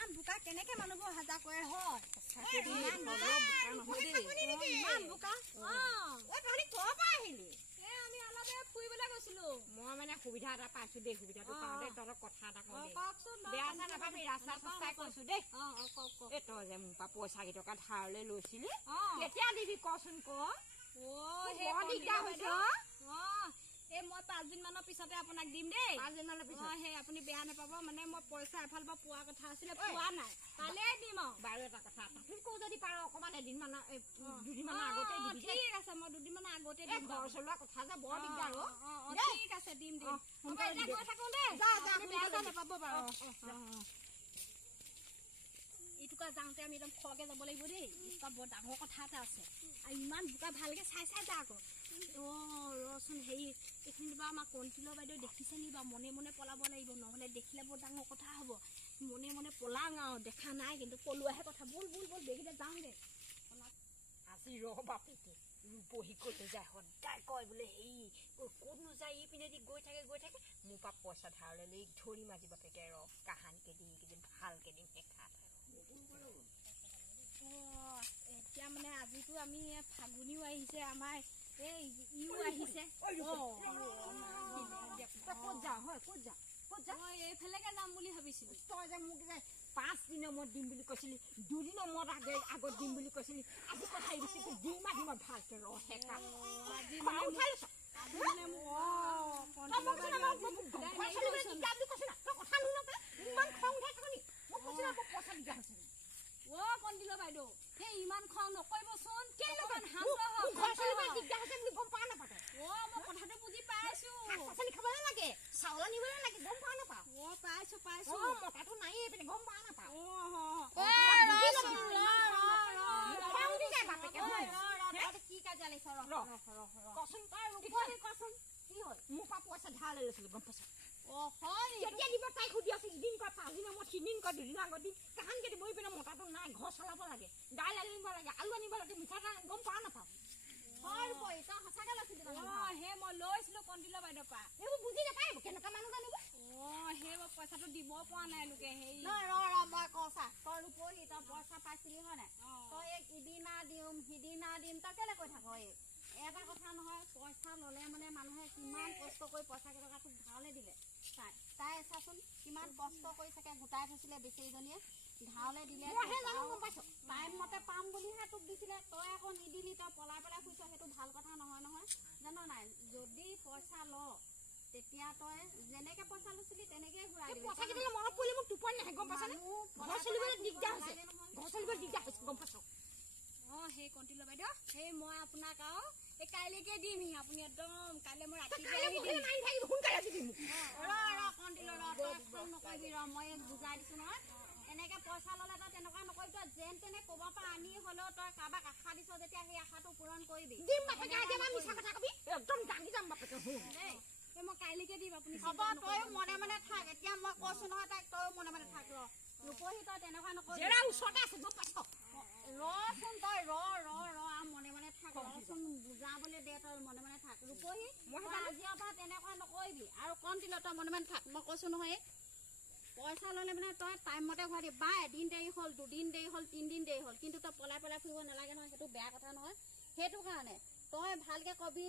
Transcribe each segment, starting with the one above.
ইমান বোকা কেনেকে মানুহবোৰ হাজা কৰে হয় ইমান বোকা তহঁতি ক'ৰ পৰা আহিলি আমি অলপ ফুৰিবলৈ গৈছিলো মই মানে সুবিধা এটা পাইছো দেই সুবিধাটো পাওঁতে তহঁতক কথা এটা কওঁ দেই কওকচোন বেয়া চেয়া নাপাবি ৰাস্তা চাস্তাই কৈছো দেই এই তই যে মোৰ পৰা পইচা কেইটকা ধাৰলৈ লৈছিলি কেতিয়া দিবি কচোন ক দিগদাৰ হৈছে এই মই 5 দিন মানৰ পিছতে আপোনাক দিম দেই 5 দিন মানৰ পিছত সেই আপুনি বেয়া নাপাব মানে মই পইচা এফাল পৰা পোৱা কথা আছিলে পোৱা নাই পালে দিম বাৰু এটা কথা তোৰ যদি পাৰ অকমান এদিন মানৰ 2 দিন মানৰ আগতে দিবি ঠিক আছে মই 2 দিন মানৰ আগতে দিম ঘৰ চলোৱা কথা যে বৰ দিগদাৰ ঠিক আছে দিম গৈ থাকো দেই বেয়া নাপাব বাৰু ইটুকা যাওঁতে আমি একদম খৰকে যাব লাগিব দেই ইটুকা বৰ ডাঙৰ কথা এটা আছে আৰু ইমান বোকা ভালকে চাই যা আকৌ ৰচোন হেৰি এইখিনি বাৰু আমাৰ কণ্টিলৰ বাইদেউ দেখিছে নি বাৰু মনে মনে পলাব লাগিব নহ'লে দেখিলে বৰ ডাঙৰ কথা হ'ব মনে মনে পলাং আৰু দেখা নাই কিন্তু পলোৱাহে কথা বল বেগিতে যাওঁগে আজি ৰহ বাপেকে ৰূপহী ক'তো যায় সদায় কয় বোলে হেৰি ক'তনো যায় ইপিনেদি গৈ থাকে মোৰ পৰা পইচা ধাৰলৈ লৈ ধৰি মাজি বাপেকে ৰহ কাহানিকে দিম এইকেইদিন ভালকে দিম শেখা এতিয়া মানে আজিতো আমি ফাগুনিও আহিছে আমাৰ এই ইও আহিছে এইফালেকে যাম বুলি ভাবিছিলো তই যে মোক যে 5 দিনৰ মূৰত দিম বুলি কৈছিলি 2 দিনৰ মূৰত আগত দিম বুলি কৈছিলি আজি কথা দিম ভালকে ৰহ শেখা কণ্টিলৰ বাইদেউ সেই ইমান খং নকৰিবচোন মই কথাটো বুজি পাইছো খাবলৈ লাগে চাউল আনিবলৈ লাগে গম পোৱা নাপাওঁ পাইছো মতাটো নাই এইপিনে গম পোৱা নাপাওঁ কি কাজিয়া লাগিছে কচোন কচোন কি হ'ল মোৰ পৰা পইচা ধাৰ লৈ লৈছিলো গম পাইছ কেতিয়া দিব তাইক সুধি আছো ইদিন কয় 5 দিনৰ মূৰত 3 দিন কয় 2 দিনৰ আগত দিন কাহানিকে দিব পিনে মতাটো নাই ঘৰ চলাব লাগে দাইল আনিব লাগে আলু আনিব লাগে মিঠা গম পোৱা নাপাওঁ সঁচাকে লৈছিলো সেই মই লৈছিলো কণ্টিলৰ বাইদেউৰ পৰা এইবোৰ বুজি নাপায় কেনেকুৱা মানুহ জানিব সেই মই পইচাটো দিব পৰা নাই লোকে হেৰি মই কৈছা তই ৰূপহী তই পইচা পাইছিলি হয় নাই তই ইদিনা দিম সিদিনা দিম তই কেলে কৈ থাক এটা কথা নহয় পইচা ললে মানে মানুহে কিমান কষ্ট কৰি পইচা কেইটকা তোক ধাৰলে দিলে তাই চাচোন কিমান কষ্ট কৰি চাগে গোটাই থৈছিলে বেচেৰীজনীয়ে ধাৰলে দিলে টাইম মতে পাম বুলিহে তোক দিছিলে তই আকৌ নিদিলি তই পলাই ফুৰিছ সেইটো ভাল কথা নহয় জান নাই যদি পইচা ল তেতিয়া তই যেনেকে পইচা লৈছিলি তেনেকে ঘূৰাই দিবি পইচা কেইটা মনত পৰিলে মোক টোপনি নাহে গম পাইছানে ঘৰ চলিবলৈ দিগদাৰ হৈছে গম পাইছ সেই কণ্টিলৰ বাইদেউ সেই মই আপোনাক আৰু এই কাইলৈকে দিম আপুনি একদম কাইলৈ মই ৰাতিপুৱা নকৰিবি মই বুজাই দিছো নহয় এনেকে পইচা ললে তই তেনেকুৱা নকৰিবি তই যেন তেনে ক'ৰবাৰ পৰা আনি হলেও তই কাৰোবাক আশা দিছ যেতিয়া সেই আশাটো পূৰণ কৰিবি মই কাইলৈকে দিম আপুনি হ'ব তই মনে মনে থাক এতিয়া মই কৈছো নহয় তাইক তই মনে মনে থাক ৰূপহী তই তেনেকুৱা নকৰিবি ৰচোন তই মনে মনে থাক ৰচোন বুজাবলৈ দে তই মনে মনে থাক ৰূপহী আজিৰ পৰা তেনেকুৱা নকৰিবি আৰু কণ্টিলৰ তই মনে মনে থাক মই কৈছো নহয় পইচা ললে মানে তই টাইম মতে ঘূৰাই দিবি বা এদিন দেৰি হ'ল 2 দিন দেৰি হ'ল 3 দিন দেৰি হ'ল কিন্তু তই পলাই ফুৰিব নালাগে নহয় সেইটো বেয়া কথা নহয় সেইটো কাৰণে তই ভালকে কবি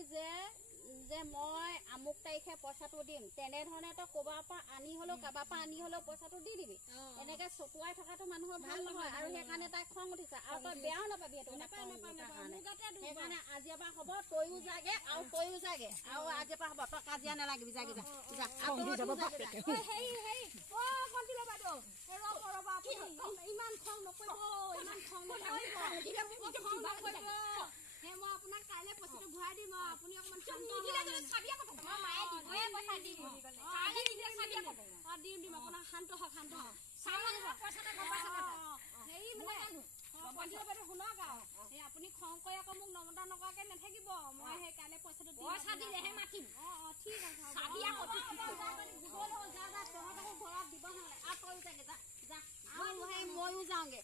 যে মই আমুক তাৰিখে পইচাটো দিম তেনেধৰণে তই ক'ৰবাৰ পৰা আনি হলেও কাৰোবাৰ পৰা আনি হলেও পইচাটো দি দিবি এনেকে চটুৱাই থকাটো মানুহৰ ভাল নহয় আৰু সেইকাৰণে তাই খং উঠিছে আৰু তই বেয়াও নাপাবি সেইকাৰণে আজিৰ পৰা হ'ব তইও যাগে আৰু আজিৰ পৰা হ'ব তই কাজিয়া নালাগিবি যাগে ইমান খং নকৰিব মই আপোনাক কাইলৈ পইচাটো ঘূৰাই দিম আপুনি অকমান দিম আপোনাক শান্ত হওক শুনক আৰু আপুনি খং কৰি আকৌ মোক নমতা নকৰাকে নাথাকিব মই সেই কাইলৈ পইচাটো দিলেহে মাতিম ঠিক আছে ময়ো যাওঁগে